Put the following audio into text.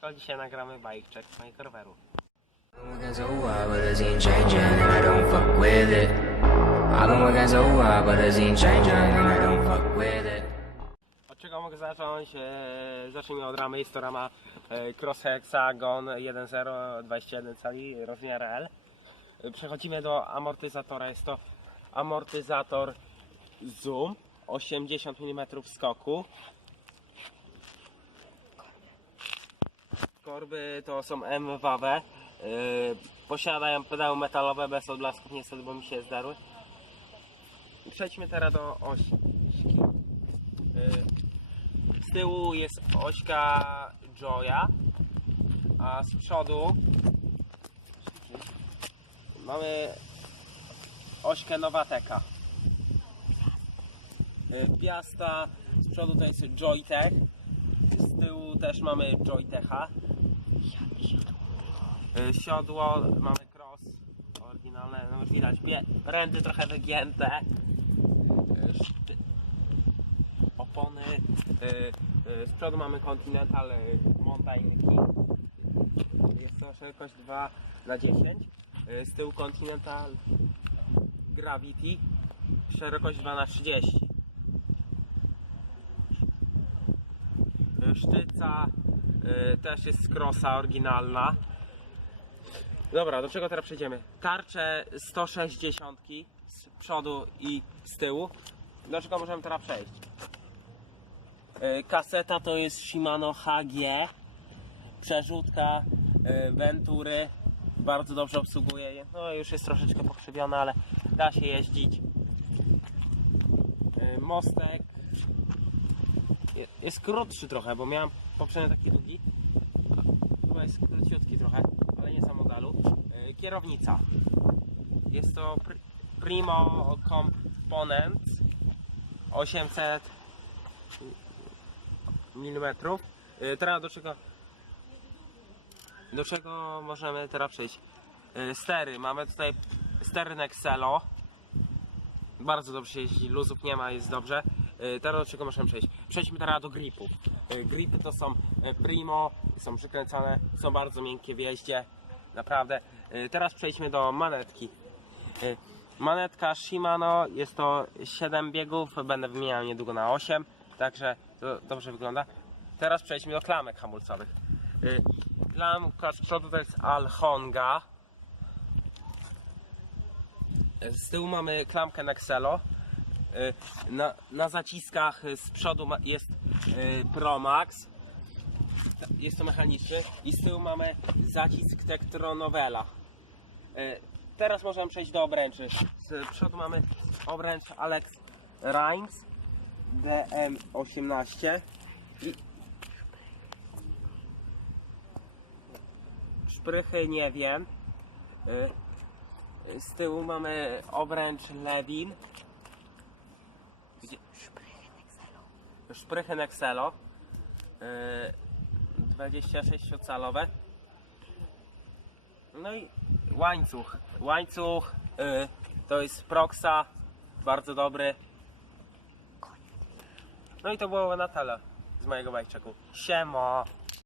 Tylko dzisiaj nagramy bike check mojego roweru. Od czego mogę zacząć? Zacznijmy od ramy. Jest to rama Cross Hexagon 1.0 21 cali, rozmiar L. Przechodzimy do amortyzatora. Jest to amortyzator Zoom 80 mm skoku. Korby to są M-wawe. Posiadają pedały metalowe bez odblasków, niestety, bo mi się zdarły. Przejdźmy teraz do ośki. Z tyłu jest ośka Joya, a z przodu mamy ośkę Nowateka. Piasta z przodu to jest Joytech, z tyłu też mamy Joytecha. Siodło mamy Cross oryginalne, no już widać, rędy trochę wygięte. Opony, z przodu mamy Continental Mountain King. Jest to szerokość 2×10. Z tyłu Continental Gravity, szerokość 2×30. Sztyca też jest z Crossa oryginalna. Dobra, do czego teraz przejdziemy? Tarcze 160 z przodu i z tyłu. Do czego możemy teraz przejść? Kaseta to jest Shimano HG. Przerzutka Ventury bardzo dobrze obsługuje je. No już jest troszeczkę pokrzywiona, ale da się jeździć. Mostek jest krótszy trochę, bo miałem poprzednio taki długi. Chyba jest króciutki trochę, ale nie za modelu. Kierownica. Jest to Primo Components 800 mm. Teraz do czego możemy teraz przejść? Stery. Mamy tutaj stery Nexelo. Bardzo dobrze się jeździ, luzów nie ma, jest dobrze. Teraz do czego możemy przejść? Przejdźmy teraz do gripów. Gripy to są Primo, są przykręcane, są bardzo miękkie w jeździe. Naprawdę. Teraz przejdźmy do manetki. Manetka Shimano, jest to 7 biegów, będę wymieniał niedługo na 8, także to dobrze wygląda. Teraz przejdźmy do klamek hamulcowych. Klamka z przodu to jest Alhonga. Z tyłu mamy klamkę Nexelo. Na zaciskach z przodu jest Promax. Jest to mechaniczny. I z tyłu mamy zacisk Tektronovela. Teraz możemy przejść do obręczy. Z przodu mamy obręcz Alex Rhymes DM18. Szprychy nie wiem. Z tyłu mamy obręcz Levin. Szprychy Nexelo 26-calowe. No i łańcuch to jest Proxa, bardzo dobry. No i to było na tyle z mojego bike checku. Siema!